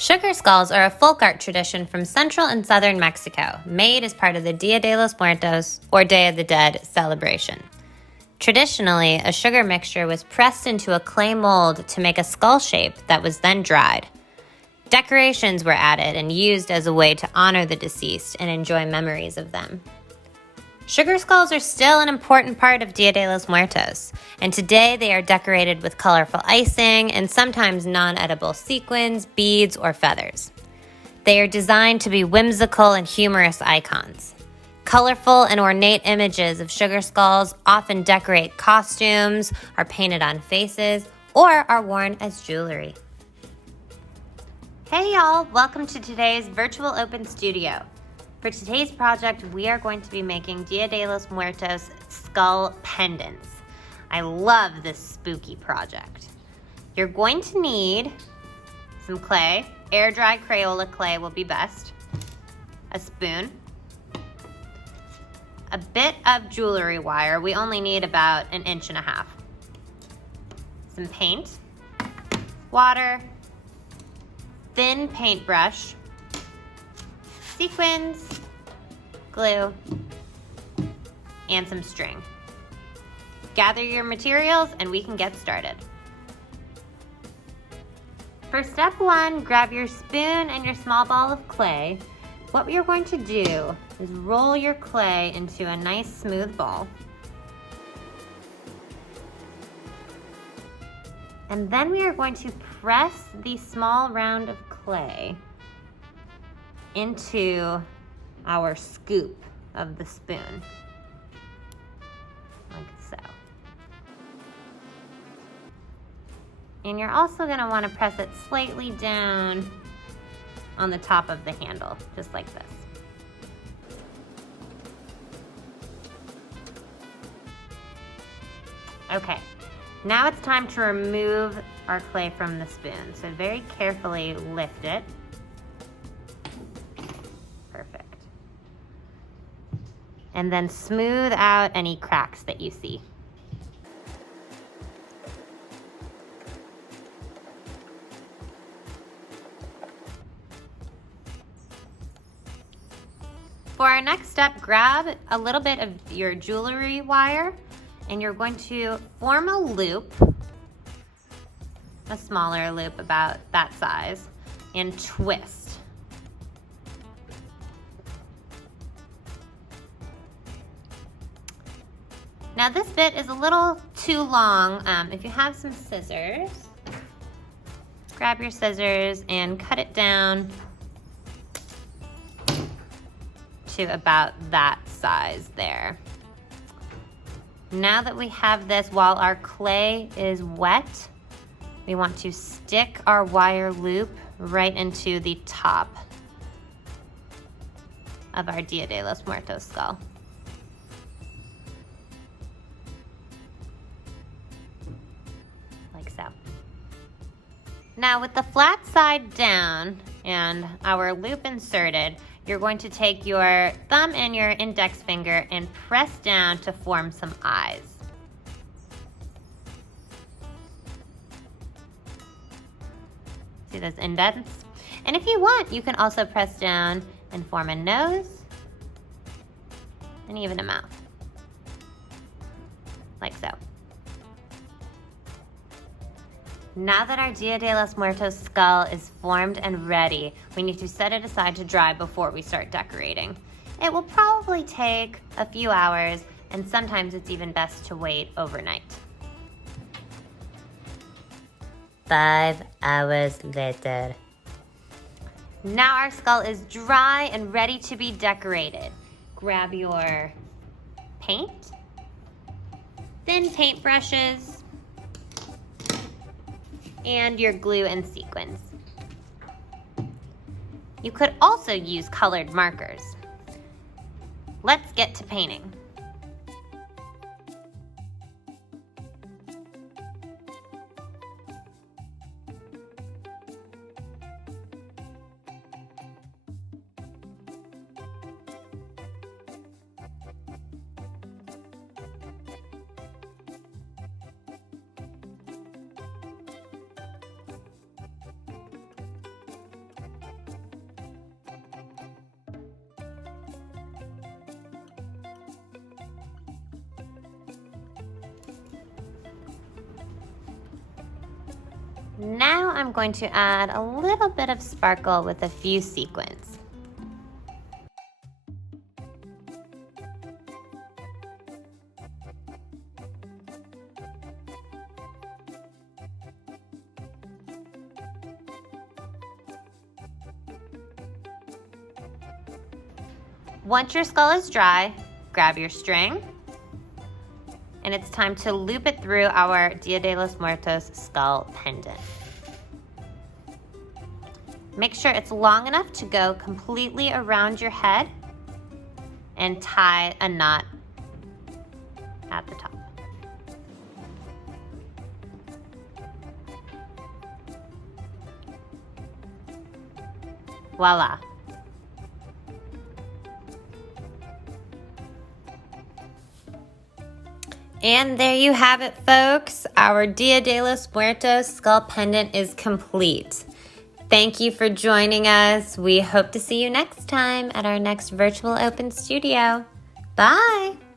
Sugar skulls are a folk art tradition from central and southern Mexico, made as part of the Dia de los Muertos, or Day of the Dead, celebration. Traditionally, a sugar mixture was pressed into a clay mold to make a skull shape that was then dried. Decorations were added and used as a way to honor the deceased and enjoy memories of them. Sugar skulls are still an important part of Dia de los Muertos, and today they are decorated with colorful icing and sometimes non-edible sequins, beads, or feathers. They are designed to be whimsical and humorous icons. Colorful and ornate images of sugar skulls often decorate costumes, are painted on faces, or are worn as jewelry. Hey y'all, welcome to today's virtual open studio. For today's project, we are going to be making Dia de los Muertos skull pendants. I love this spooky project. You're going to need some clay. Air-dry Crayola clay will be best. A spoon. A bit of jewelry wire. We only need about 1.5 inches. Some paint. Water. Thin paintbrush. Sequins, glue, and some string. Gather your materials and we can get started. For step 1, grab your spoon and your small ball of clay. What we are going to do is roll your clay into a nice smooth ball. And then we are going to press the small round of clay into our scoop of the spoon, like so. And you're also going to want to press it slightly down on the top of the handle, just like this. Okay, now it's time to remove our clay from the spoon. So very carefully lift it. And then smooth out any cracks that you see. For our next step, grab a little bit of your jewelry wire and you're going to form a loop, a smaller loop about that size, and twist. Now this bit is a little too long. If you have some scissors, grab your scissors and cut it down to about that size there. Now that we have this, while our clay is wet, we want to stick our wire loop right into the top of our Dia de los Muertos skull. Now with the flat side down and our loop inserted, you're going to take your thumb and your index finger and press down to form some eyes. See those indents? And if you want, you can also press down and form a nose and even a mouth, like so. Now that our Dia de los Muertos skull is formed and ready, we need to set it aside to dry before we start decorating. It will probably take a few hours, and sometimes it's even best to wait overnight. 5 hours later. Now our skull is dry and ready to be decorated. Grab your paint, thin paint brushes, and your glue and sequins. You could also use colored markers. Let's get to painting. Now I'm going to add a little bit of sparkle with a few sequins. Once your skull is dry, grab your string, and it's time to loop it through our Dia de los Muertos skull pendant. Make sure it's long enough to go completely around your head and tie a knot at the top. Voila. And there you have it, folks. Our Dia de los Muertos skull pendant is complete. Thank you for joining us. We hope to see you next time at our next virtual open studio. Bye.